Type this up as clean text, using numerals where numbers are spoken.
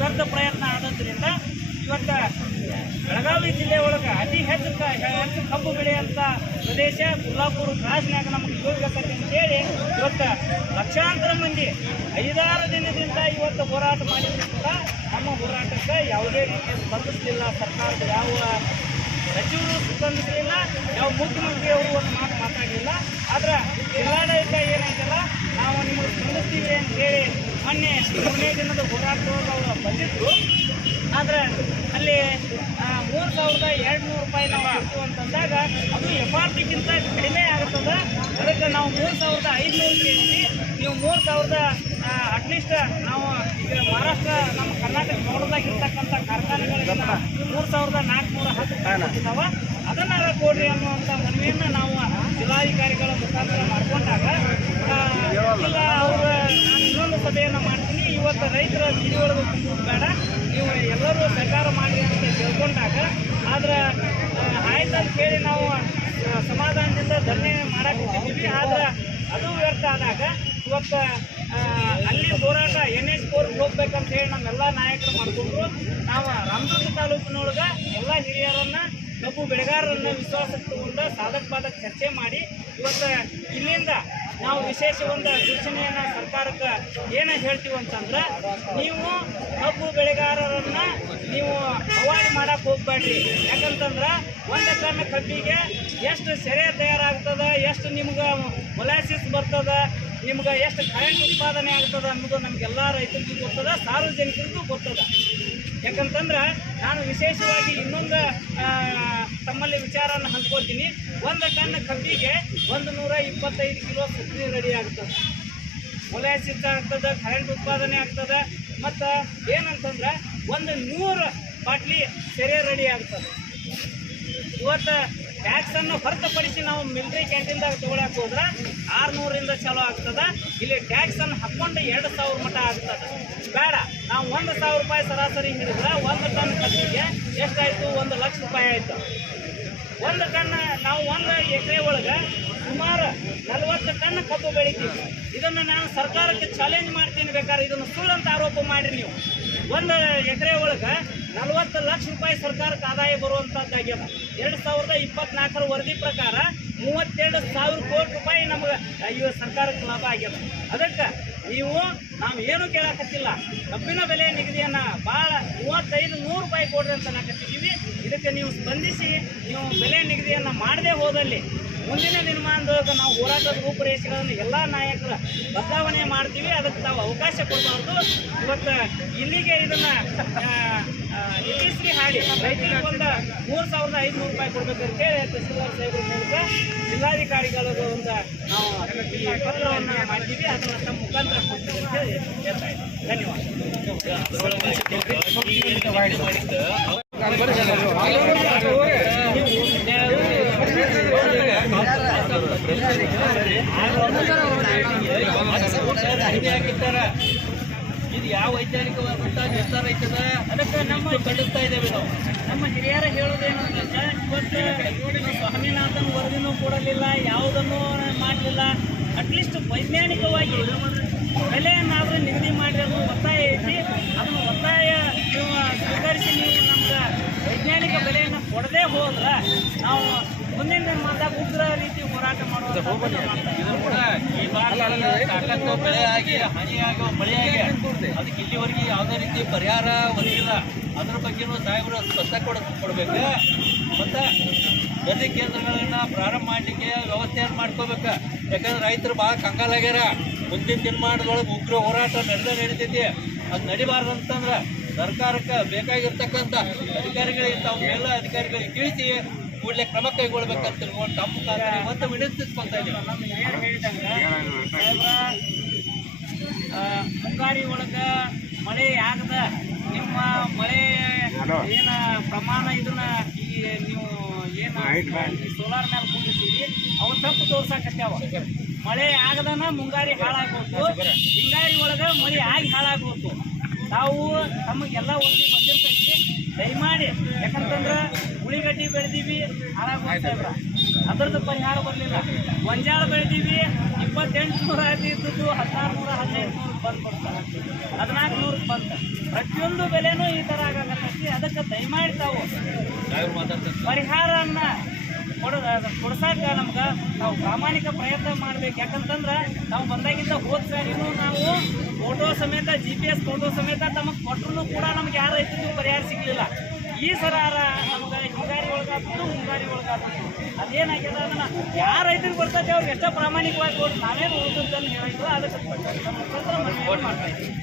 ವ್ಯರ್ಥ ಪ್ರಯತ್ನ ಆದದ್ರಿಂದ ಇವತ್ತು ಬೆಳಗಾವಿ ಜಿಲ್ಲೆ ಒಳಗೆ ಅತಿ ಹೆಚ್ಚು ಕಬ್ಬು ಬೆಳೆಯುವಂಥ ಪ್ರದೇಶ ಕೊಲ್ಲಾಪುರ ಕ್ರಾಸ್ನಾಗ ನಮಗೆ ಯೋಗ್ಯತೆ ಅಂತೇಳಿ ಇವತ್ತು ಲಕ್ಷಾಂತರ ಮಂದಿ 5-6 ದಿನದಿಂದ ಇವತ್ತು ಹೋರಾಟ ಮಾಡಿದ್ರು ಕೂಡ ನಮ್ಮ ಹೋರಾಟಕ್ಕೆ ಯಾವುದೇ ರೀತಿಯ ಸ್ಪಂದಿಸಲಿಲ್ಲ. ಸರ್ಕಾರದ ಯಾವ ಸಚಿವರು ಸ್ಪಂದಿಸಲಿಲ್ಲ, ಯಾವ ಮುಖ್ಯಮಂತ್ರಿಯವರು ಒಂದು ಮಾತು ಮಾತಾಡಲಿಲ್ಲ. ಆದ್ರೆ ಜಿಲ್ಲಾಡಳಿತ ಏನಂತಲ್ಲ, ನಾವು ನಿಮಗೆ ಸ್ಪಂದಿಸ್ತೀವಿ ಅಂತೇಳಿ ಮೊನ್ನೆ 3ನೇ ದಿನದ ಹೋರಾಟದೊಳಗೆ ಅವರು ಬಂದಿದ್ರು. ಆದರೆ ಅಲ್ಲಿ 3,200 ರೂಪಾಯಿ ನಾವು ಕೊಡ್ತೀವಿ ಅಂತಂದಾಗ ಅದು FRPಗಿಂತ ಕಡಿಮೆ ಆಗುತ್ತದೆ. ಅದಕ್ಕೆ ನಾವು 3,500 ಕೇಳ್ತೀವಿ. ನೀವು 3,000 ಅಟ್ಲೀಸ್ಟ್ ನಾವು ಈಗ ಮಹಾರಾಷ್ಟ್ರ ನಮ್ಮ ಕರ್ನಾಟಕ ನೋಡೋದಾಗ ಇರ್ತಕ್ಕಂಥ ಕಾರ್ಖಾನೆಗಳಿಂದ 3,410 ಇದ್ದಾವೆ, ಅದನ್ನಾರ ಕೊಡ್ರಿ ಅನ್ನುವಂಥ ಮನವಿಯನ್ನು ನಾವು ಜಿಲ್ಲಾಧಿಕಾರಿಗಳ ಮುಖಾಂತರ ಮಾಡ್ಕೊಂಡಾಗ ಇಲ್ಲ ಅವರು ನಾನು ಇನ್ನೊಂದು ಸಭೆಯನ್ನು ಮಾಡ್ತೀನಿ, ಇವತ್ತು ರೈತರ ಬೀದಿ ಒಳಗೆ ಕುಂದೋದು ಬೇಡ, ನೀವು ಎಲ್ಲರೂ ಸರ್ಕಾರ ಮಾಡಿ ಅಂತ ಕೇಳ್ಕೊಂಡಾಗ ಆದ್ರೆ ಆಯ್ತು ಅಂತ ಹೇಳಿ ನಾವು ಸಮಾಧಾನದಿಂದ ಧರಣಿ ಮಾಡಾಕಿದ್ದೀವಿ. ಆದ್ರೆ ಅದು ವ್ಯರ್ಥ ಆದಾಗ ಇವತ್ತು ಅಲ್ಲಿ ಹೋರಾಟ NH4 ಹೋಗ್ಬೇಕಂತ ಹೇಳಿ ನಮ್ಮೆಲ್ಲ ನಾಯಕರು ಮಾಡಿಕೊಂಡ್ರು. ನಾವು ರಾಮದುರ್ಗ ತಾಲೂಕಿನೊಳಗೆ ಎಲ್ಲ ಹಿರಿಯರನ್ನು ಕಬ್ಬು ಬೆಳೆಗಾರರನ್ನು ವಿಶ್ವಾಸಕ್ಕೆ ತಗೊಂಡು ಸಾಧಕ ಬಾಧಕ ಚರ್ಚೆ ಮಾಡಿ ಇವತ್ತು ಇಲ್ಲಿಂದ ನಾವು ವಿಶೇಷ ಒಂದು ಸೂಚನೆಯನ್ನು ಸರ್ಕಾರಕ್ಕೆ ಏನು ಹೇಳ್ತೀವಿ ಅಂತಂದ್ರೆ, ನೀವು ಕಬ್ಬು ಬೆಳೆಗಾರರನ್ನು ನೀವು ಅವಾಯ್ಡ್ ಮಾಡಕ್ಕೆ ಹೋಗ್ಬೇಡ್ರಿ. ಯಾಕಂತಂದ್ರೆ 1 ಟನ್ ಕಬ್ಬಿಗೆ ಎಷ್ಟು ಸೆರೆ ತಯಾರಾಗ್ತದೆ, ಎಷ್ಟು ನಿಮ್ಗೆ ಮೊಲಾಸಿಸ್ ಬರ್ತದೆ, ನಿಮ್ಗೆ ಎಷ್ಟು ಕರೆಂಟ್ ಉತ್ಪಾದನೆ ಆಗ್ತದೆ ಅನ್ನೋದು ನಮಗೆಲ್ಲ ರೈತರಿಗೂ ಗೊತ್ತದ, ಸಾರ್ವಜನಿಕರಿಗೂ ಗೊತ್ತದ. ಯಾಕಂತಂದ್ರೆ ನಾನು ವಿಶೇಷವಾಗಿ ಇನ್ನೊಂದು ತಮ್ಮಲ್ಲಿ ವಿಚಾರನ ಹಂಚ್ಕೊಳ್ತೀನಿ. 1 ಟನ್ ಕಬ್ಬಿಗೆ 125 ಕಿಲೋ ಸಕ್ಕರೆ ರೆಡಿ ಆಗ್ತದೆ, ಮೊಲಾಸಿಸ್ ಆಗ್ತದೆ, ಕರೆಂಟ್ ಉತ್ಪಾದನೆ ಆಗ್ತದೆ, ಮತ್ತು ಏನಂತಂದ್ರೆ 100 ಬಾಟ್ಲಿ ಸೆರೆ ರೆಡಿ ಆಗ್ತದೆ. ಇವತ್ತು ಟ್ಯಾಕ್ಸನ್ನು ಹೊರತುಪಡಿಸಿ ನಾವು ಮಿಲಿಟರಿ ಕ್ಯಾಂಟೀನ್ದಾಗ ತೊಗೊಳಕ್ಕೆ ಹೋದ್ರೆ 600ರಿಂದ ಚಾಲೂ ಆಗ್ತದೆ. ಇಲ್ಲಿ ಟ್ಯಾಕ್ಸನ್ನು ಹಾಕ್ಕೊಂಡು 2,000 ಮಟ್ಟ ಆಗ್ತದೆ. ಬೇಡ, ನಾವು 1,000 ರೂಪಾಯಿ ಸರಾಸರಿ ಹಿಡಿದ್ರೆ 1 ಟನ್ ಕಬ್ಬಿಗೆ ಎಷ್ಟಾಯಿತು? 1 ಲಕ್ಷ ರೂಪಾಯಿ ಆಯಿತು. 1 ಟನ್ ನಾವು 1 ಎಕರೆ ಒಳಗೆ ಸುಮಾರು 40 ಟನ್ ಕಬ್ಬು ಬೆಳಿತೀವಿ. ಇದನ್ನು ನಾನು ಸರ್ಕಾರಕ್ಕೆ ಚಾಲೆಂಜ್ ಮಾಡ್ತೀನಿ, ಬೇಕಾದ್ರೆ ಇದನ್ನು ಸುಳ್ಳಂತ ಆರೋಪ ಮಾಡಿರಿ ನೀವು. 1 ಎಕರೆ ಒಳಗೆ 40 ಲಕ್ಷ ರೂಪಾಯಿ ಸರ್ಕಾರಕ್ಕೆ ಆದಾಯ ಬರುವಂಥದ್ದಾಗ್ಯದ. 2024 ವರದಿ ಪ್ರಕಾರ 32,000 ಕೋಟಿ ರೂಪಾಯಿ ನಮಗೆ ಸರ್ಕಾರಕ್ಕೆ ಲಾಭ ಆಗ್ಯದ. ಅದಕ್ಕೆ ನಾವು ಏನು ಕೇಳಕತ್ತಿಲ್ಲ, ಕಬ್ಬಿನ ಬೆಲೆ ನಿಗದಿಯನ್ನು ಭಾಳ 35-100 ರೂಪಾಯಿ ಕೊಡ್ರಿ ಅಂತ ನಾಕತ್ತಿದ್ದೀವಿ. ಇದಕ್ಕೆ ನೀವು ಸ್ಪಂದಿಸಿ, ನೀವು ಬೆಲೆ ನಿಗದಿಯನ್ನು ಮಾಡದೇ ಹೋದಲ್ಲಿ ಮುಂದಿನ ದಿನಮಾನದೊಳಗೆ ನಾವು ಹೋರಾಟದ ರೂಪುರೇಷೆಗಳನ್ನು ಎಲ್ಲ ನಾಯಕರ ಬದಲಾವಣೆ ಮಾಡ್ತೀವಿ. ಅದಕ್ಕೆ ತಾವು ಅವಕಾಶ ಕೊಡಬಾರ್ದು. ಇವತ್ತು ಇಲ್ಲಿಗೆ ಇದನ್ನು ನಿಲ್ಲಿಸಿ ಹಾಡಿ ರೈತರಿಗೆ ಒಂದು 3,500 ರೂಪಾಯಿ ಕೊಡಬೇಕಂತ ಹೇಳಿ ತಹಸೀಲ್ದಾರ್ ಸಾಹೇಬ್ರ ಮೂಲಕ ಜಿಲ್ಲಾಧಿಕಾರಿಗಳಿಗೆ ಒಂದು ನಾವು ಈ ಪತ್ರವನ್ನು ಮಾಡಿದ್ದೀವಿ. ಅದನ್ನು ತಮ್ಮ ಮುಖಾಂತರ ಕೊಡ್ತೀವಿ ಅಂತ ಹೇಳಿ ಹೇಳ್ತಾ ಇದ್ದೀವಿ. ಇದು ಯಾವ ವೈಜ್ಞಾನಿಕ ನಿರ್ಧಾರ ಐತದ ಅದಕ್ಕೆ ನಮ್ಮ ಖಂಡಿಸ್ತಾ ಇದ್ದೇವೆ ನಾವು. ನಮ್ಮ ಹಿರಿಯರ ಹೇಳೋದೇನು ಅಂತಂದ್ರೆ, ಇವತ್ತು ಸ್ವಾಮಿನಾಥನ್ ವರದಿನೂ ಕೊಡಲಿಲ್ಲ, ಯಾವುದನ್ನು ಮಾಡಲಿಲ್ಲ. ಅಟ್ಲೀಸ್ಟ್ ವೈಜ್ಞಾನಿಕವಾಗಿ ಬೆಲೆಯನ್ನಾದರೂ ನಿಗದಿ ಮಾಡಿರೋದು ಒತ್ತಾಯ ಐತಿ. ಅದನ್ನು ಒತ್ತಾಯ ನೀವು ಸ್ವೀಕರಿಸಿ ನೀವು ನಮ್ಗೆ ವೈಜ್ಞಾನಿಕ ಬೆಲೆಯನ್ನು ಕೊಡದೇ ಹೋದ್ರೆ ನಾವು ಮುಂದಿನ ದಿನಮಾನದಾಗ ಉಗ್ರ ರೀತಿ ಹೋರಾಟ ಮಾಡುವಂಥ ಈ ಭಾಗದಲ್ಲಿ ಸಾಕಷ್ಟು ಬೆಳೆ ಆಗಿ ಹಾನಿಯಾಗಿ ಮಳೆಯಾಗಿ ಅದಕ್ಕೆ ಇಲ್ಲಿವರೆಗೆ ಯಾವುದೇ ರೀತಿ ಪರಿಹಾರ ಒದಗಿಲ್ಲ. ಅದ್ರ ಬಗ್ಗೆನೂ ಸಾಹೇಬರು ಸ್ಪಷ್ಟ ಕೊಡಬೇಕು. ಮತ್ತು ಗದ್ದೆ ಕೇಂದ್ರಗಳನ್ನು ಪ್ರಾರಂಭ ಮಾಡಲಿಕ್ಕೆ ವ್ಯವಸ್ಥೆಯನ್ನು ಮಾಡ್ಕೋಬೇಕು. ಯಾಕಂದ್ರೆ ರೈತರು ಭಾಳ ಕಂಗಾಲಾಗ್ಯಾರ. ಮುಂದಿನ ದಿನಮಾನದೊಳಗೆ ಉಗ್ರ ಹೋರಾಟ ನಡೀತೈತಿ. ಅದು ನಡಿಬಾರ್ದು ಅಂತಂದ್ರೆ ಸರ್ಕಾರಕ್ಕೆ ಬೇಕಾಗಿರ್ತಕ್ಕಂಥ ಅಧಿಕಾರಿಗಳಿಗೆ ತಾವು ಎಲ್ಲ ಅಧಿಕಾರಿಗಳಿಗೆ ತಿಳಿಸಿ ಕೂಡಲೇ ಕ್ರಮ ಕೈಗೊಳ್ಬೇಕಂತ ತಿಳ್ಕೊಂಡು ತಮ್ಮ ಮುಖಾಂತರ ಇವತ್ತು ವಿನಂತಿಸ್ಕೊಳ್ತಾ ಇದ್ದೀವಿ. ನಮ್ಮ ಹಿರಿಯರು ಹೇಳಿದಂಗೆ ಮುಂಗಾರಿ ಒಳಗೆ ಮಳೆ ಆಗದ ನಿಮ್ಮ ಮಳೆ ಏನು ಪ್ರಮಾಣ ಇದನ್ನ ಈ ನೀವು ಏನು ಸೋಲಾರ್ ಮೇಲೆ ಕುಂದಿರ್ತೀವಿ ಅವು ತಪ್ಪು ತೋರ್ಸಾಕತ್ಯಾವ. ಮಳೆ ಆಗದನ ಮುಂಗಾರಿ ಹಾಳಾಗ್ಬೇಕು, ಹಿಂಗಾರಿ ಒಳಗೆ ಮಳೆ ಆಗಿ ಹಾಳಾಗ್ಬೇಕು. ತಾವು ತಮಗೆಲ್ಲ ವರದಿ ಬಂದಿರ್ತೈತಿ, ದಯಮಾಡಿ. ಯಾಕಂತಂದ್ರೆ ಉಳಿಗಡ್ಡಿ ಬೆಳೆದೀವಿ ಹಾಳಾಗೋಗ್ತಾಯಿಲ್ಲ, ಅದರದ್ದು ಪರಿಹಾರ ಬರಲಿಲ್ಲ. ಗೊಂಜಾಳ ಬೆಳೆದೀವಿ 2,800 ಇದ್ದದ್ದು 1,600 1,500 ಬಂದು ಬಿಡ್ತಾರೆ, 1,400 ಬಂತು. ಪ್ರತಿಯೊಂದು ಬೆಲೆನೂ ಈ ಥರ ಆಗಕತ್ತೈತಿ. ಅದಕ್ಕೆ ದಯಮಾಡಿ ತಾವು ಸಾಹೇಬ್ರು ಮಾತಾಡ್ತಾರೆ. ಪರಿಹಾರನ್ನ ಕೊಡ್ಸಾಕ ನಮ್ಗೆ ನಾವು ಪ್ರಾಮಾಣಿಕ ಪ್ರಯತ್ನ ಮಾಡ್ಬೇಕು. ಯಾಕಂತಂದ್ರೆ ನಾವು ಬಂದಾಗಿಂದ ಹೋದ ಸಾರಿನೂ ನಾವು ಫೋಟೋ ಸಮೇತ GPS ಫೋಟೋ ಸಮೇತ ತಮಗೆ ಕೊಟ್ಟರು ಕೂಡ ನಮ್ಗೆ ಯಾರ ರೈತರಿಗೂ ಪರಿಹಾರ ಸಿಗಲಿಲ್ಲ. ಈ ಸರ ನಮ್ಗೆ ಹಿಂಗಾರಿ ಒಳಗಾಗ್ಬಿಟ್ಟು ಮುಂಗಾರಿ ಒಳಗಾಗ್ಬಿಟ್ಟು ಅದೇನಾಗ್ಯದ ಅದನ್ನ ಯಾರ ರೈತರಿಗೆ ಬರ್ತೈತೆ ಅವ್ರಿಗೆ ಎಷ್ಟೋ ಪ್ರಾಮಾಣಿಕವಾಗಿ ಕೊಟ್ಟು ನಾವೇನು ಉಳಿದದ್ದನ್ನು ಹೇಳಿದ್ರು ಅದಕ್ಕೆ ಮನವಿ ಮಾಡ್ತಾ ಇದ್ದೀವಿ.